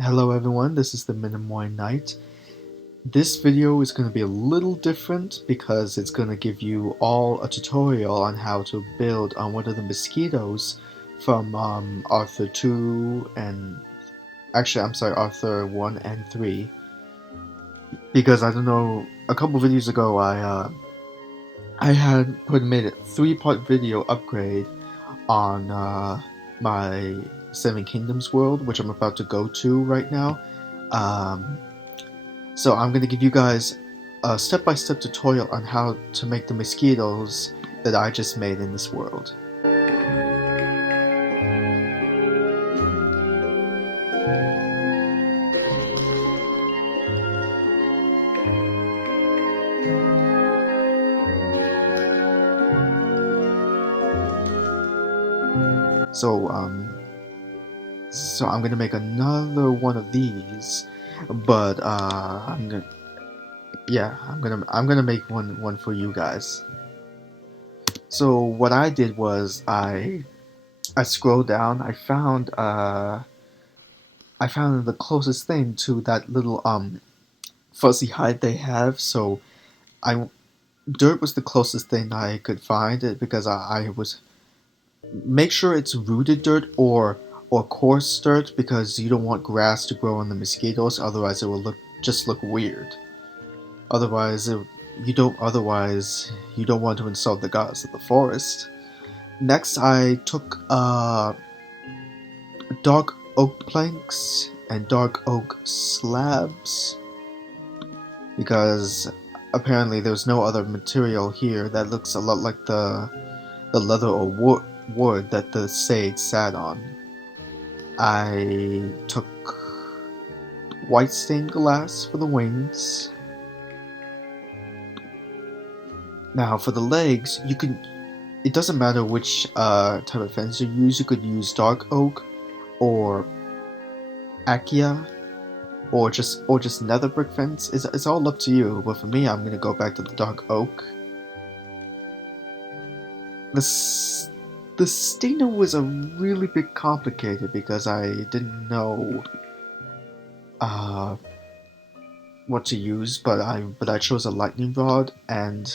Hello everyone, this is the Minimoy Knight. This video is going to be a little different because it's going to give you all a tutorial on how to build on one of the mosquitoes from Arthur 2 and actually I'm sorry, Arthur 1 and 3. Because I don't know, a couple videos ago I had made a 3-part video upgrade on my Seven Kingdoms world, which I'm about to go to right now. Um, So I'm going to give you guys a step-by-step tutorial on how to make the mosquitoes that I just made in this world. So, so I'm gonna make another one of these, but I'm gonna make one for you guys. So what I did was I scrolled down. I found the closest thing to that little fuzzy hide they have. So I dirt was the closest thing I could find it because I was make sure it's rooted dirt or coarse dirt because you don't want grass to grow on the mosquitoes, otherwise it will look weird. Otherwise you don't want to insult the gods of the forest. Next I took dark oak planks and dark oak slabs because apparently there's no other material here that looks a lot like the leather or wood that the Seide sat on. I took white stained glass for the wings. Now for the legs, it doesn't matter which type of fence you use. You could use dark oak or acacia or just nether brick fence. It's all up to you. But for me, I'm gonna go back to the dark oak. The stinger was a really bit complicated because I didn't know what to use, but I chose a lightning rod and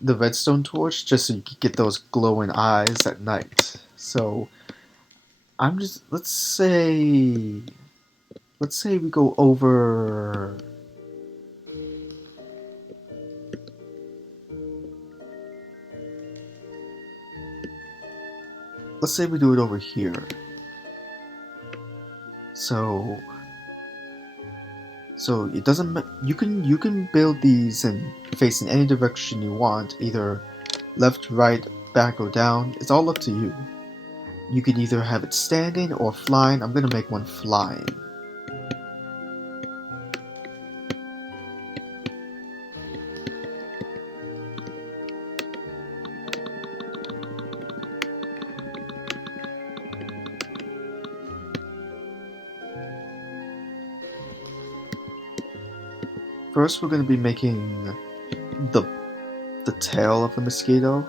the redstone torch just so you could get those glowing eyes at night. So I'm just let's say we go over. Let's say we do it over here. So it doesn't. You can build these and face in any direction you want, either left, right, back, or down. It's all up to you. You can either have it standing or flying. I'm gonna make one flying. First, we're gonna be making the tail of the mosquito.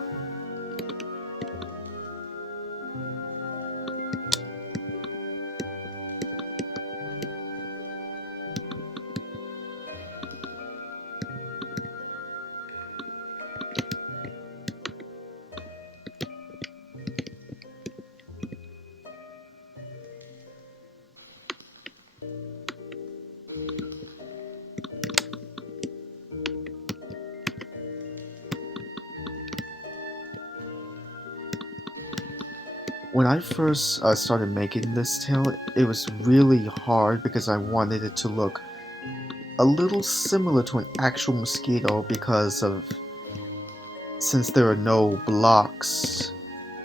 When I first started making this tail, it was really hard because I wanted it to look a little similar to an actual mosquito because of since there are no blocks.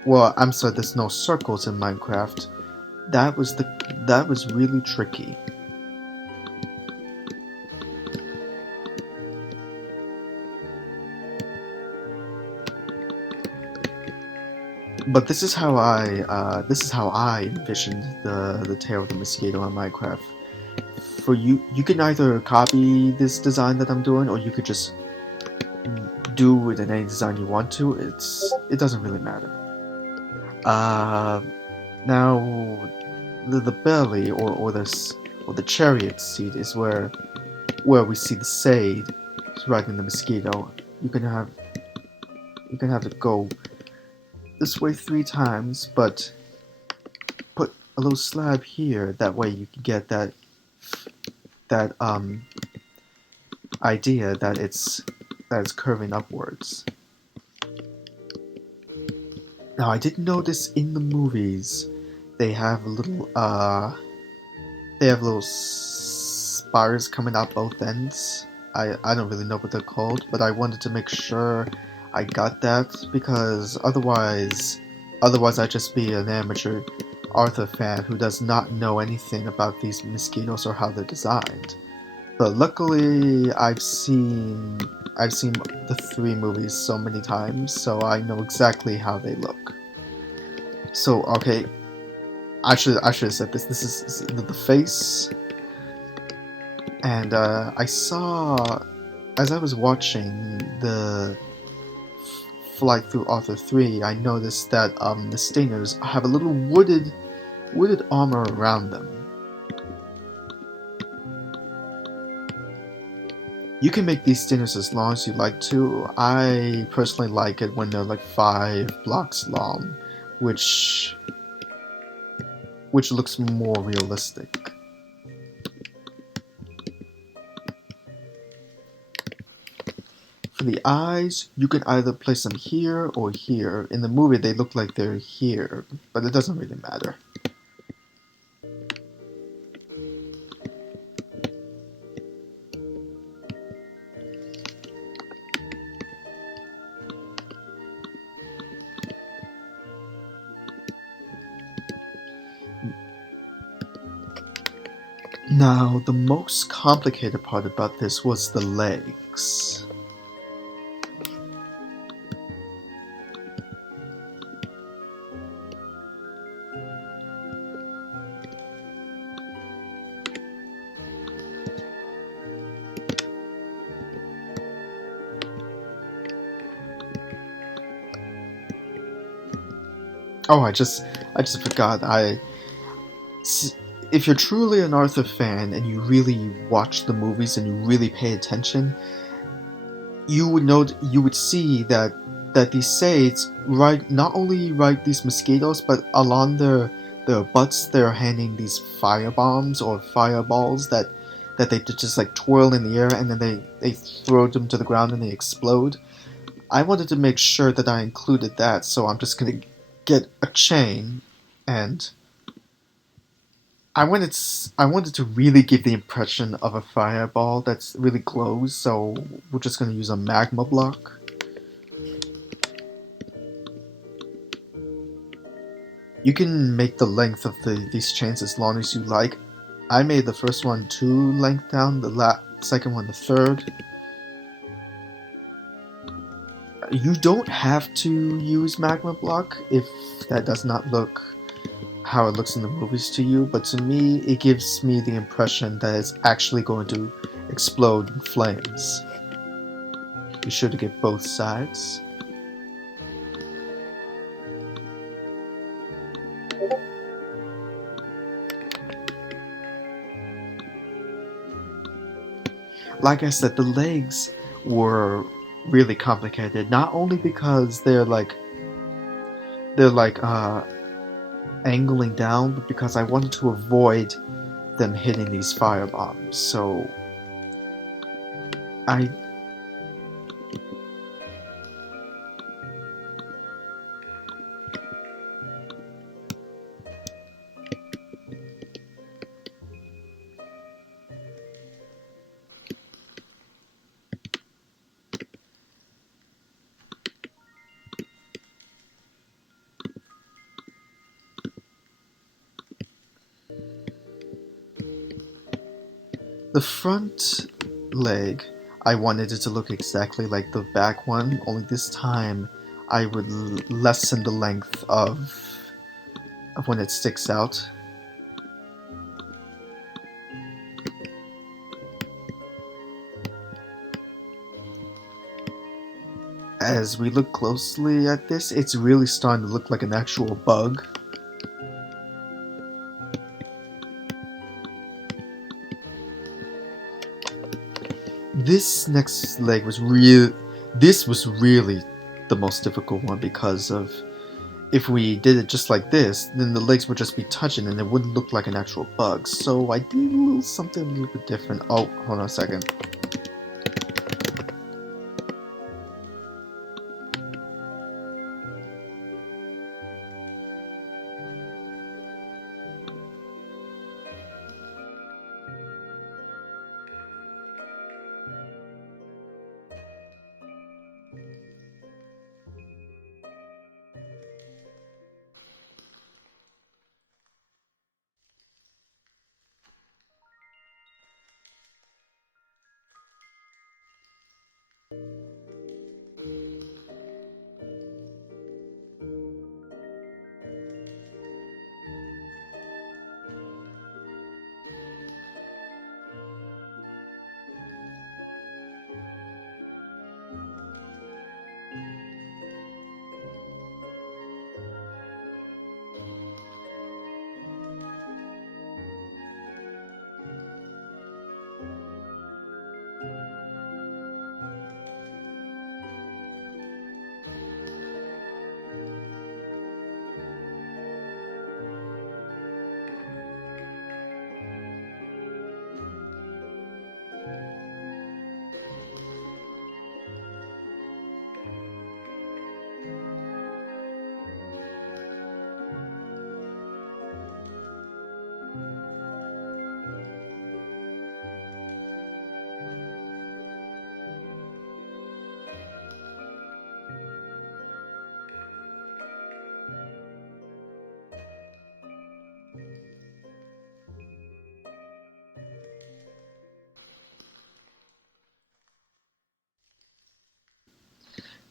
Well, I'm sorry, there's no circles in Minecraft. That was really tricky. But this is how I envisioned the tail of the mosquito in Minecraft. For you can either copy this design that I'm doing, or you could just do it in any design you want to. It doesn't really matter. Now the belly or the chariot seat is where we see the Seide riding the mosquito. You can have it go this way 3 times, but put a little slab here. That way you can get that idea that it's curving upwards. Now I did notice in the movies they have little spires coming out both ends. I don't really know what they're called, but I wanted to make sure I got that because otherwise I'd just be an amateur Arthur fan who does not know anything about these mosquitoes or how they're designed. But luckily I've seen the 3 movies so many times, so I know exactly how they look. So okay, I should have said this. This is the face, and I saw as I was watching the flight through Arthur 3, I noticed that the stingers have a little wooded armor around them. You can make these stingers as long as you like to. I personally like it when they're like 5 blocks long, which looks more realistic. For the eyes, you can either place them here or here. In the movie they look like they're here, but it doesn't really matter. Now, the most complicated part about this was the legs. Oh, I just forgot. If you're truly an Arthur fan and you really watch the movies and you really pay attention, you would see that these Saides not only ride these mosquitoes, but along their butts they're hanging these fire bombs or fireballs that they just like twirl in the air and then they throw them to the ground and they explode. I wanted to make sure that I included that, so I'm just gonna get a chain, and I wanted to really give the impression of a fireball that's really glows, so we're just going to use a magma block. You can make the length of these chains as long as you like. I made the first one 2 length down, the second one the 3rd. You don't have to use magma block if that does not look how it looks in the movies to you, but to me it gives me the impression that it's actually going to explode in flames. Be sure to get both sides. Like I said, the legs were really complicated, not only because they're angling down, but because I wanted to avoid them hitting these fire bombs. So the front leg, I wanted it to look exactly like the back one, only this time I would lessen the length of when it sticks out. As we look closely at this, it's really starting to look like an actual bug. This next leg was real. This was really the most difficult one because of if we did it just like this, then the legs would just be touching and it wouldn't look like an actual bug. So I did a little something a little bit different. Oh, hold on a second.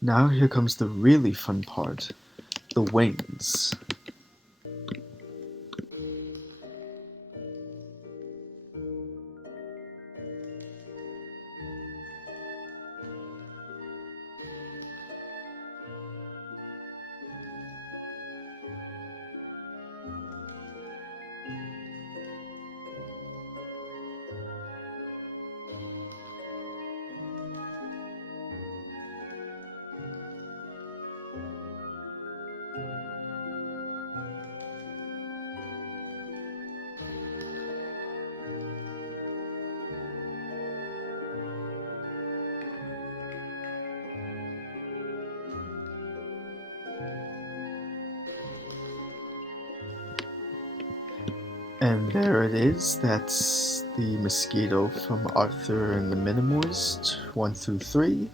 Now here comes the really fun part, the wings. And there it is, that's the Mosquito from Arthur and the Minimoist, 1 through 3.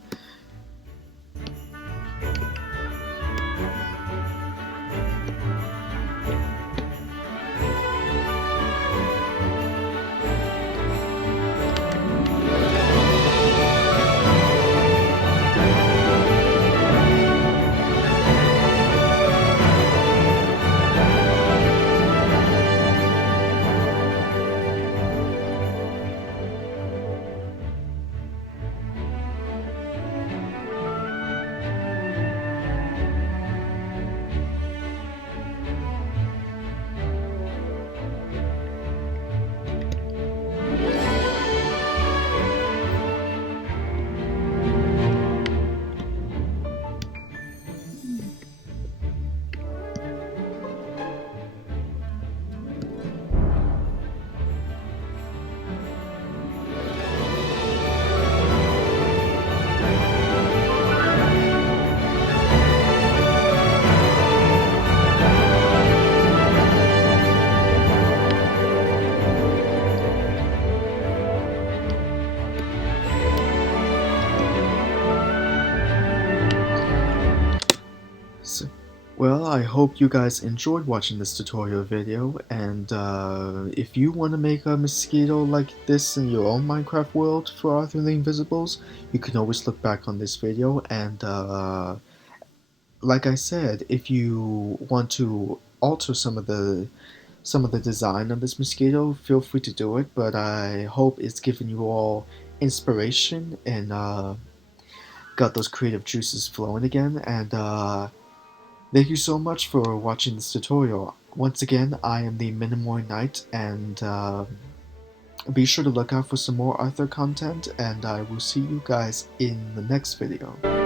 Well, I hope you guys enjoyed watching this tutorial video, and if you want to make a mosquito like this in your own Minecraft world for Arthur and the Invisibles, you can always look back on this video, and like I said, if you want to alter some of the design of this mosquito, feel free to do it, but I hope it's given you all inspiration and got those creative juices flowing again, and thank you so much for watching this tutorial. Once again, I am the Minimoy Knight, and Be sure to look out for some more Arthur content, and I will see you guys in the next video.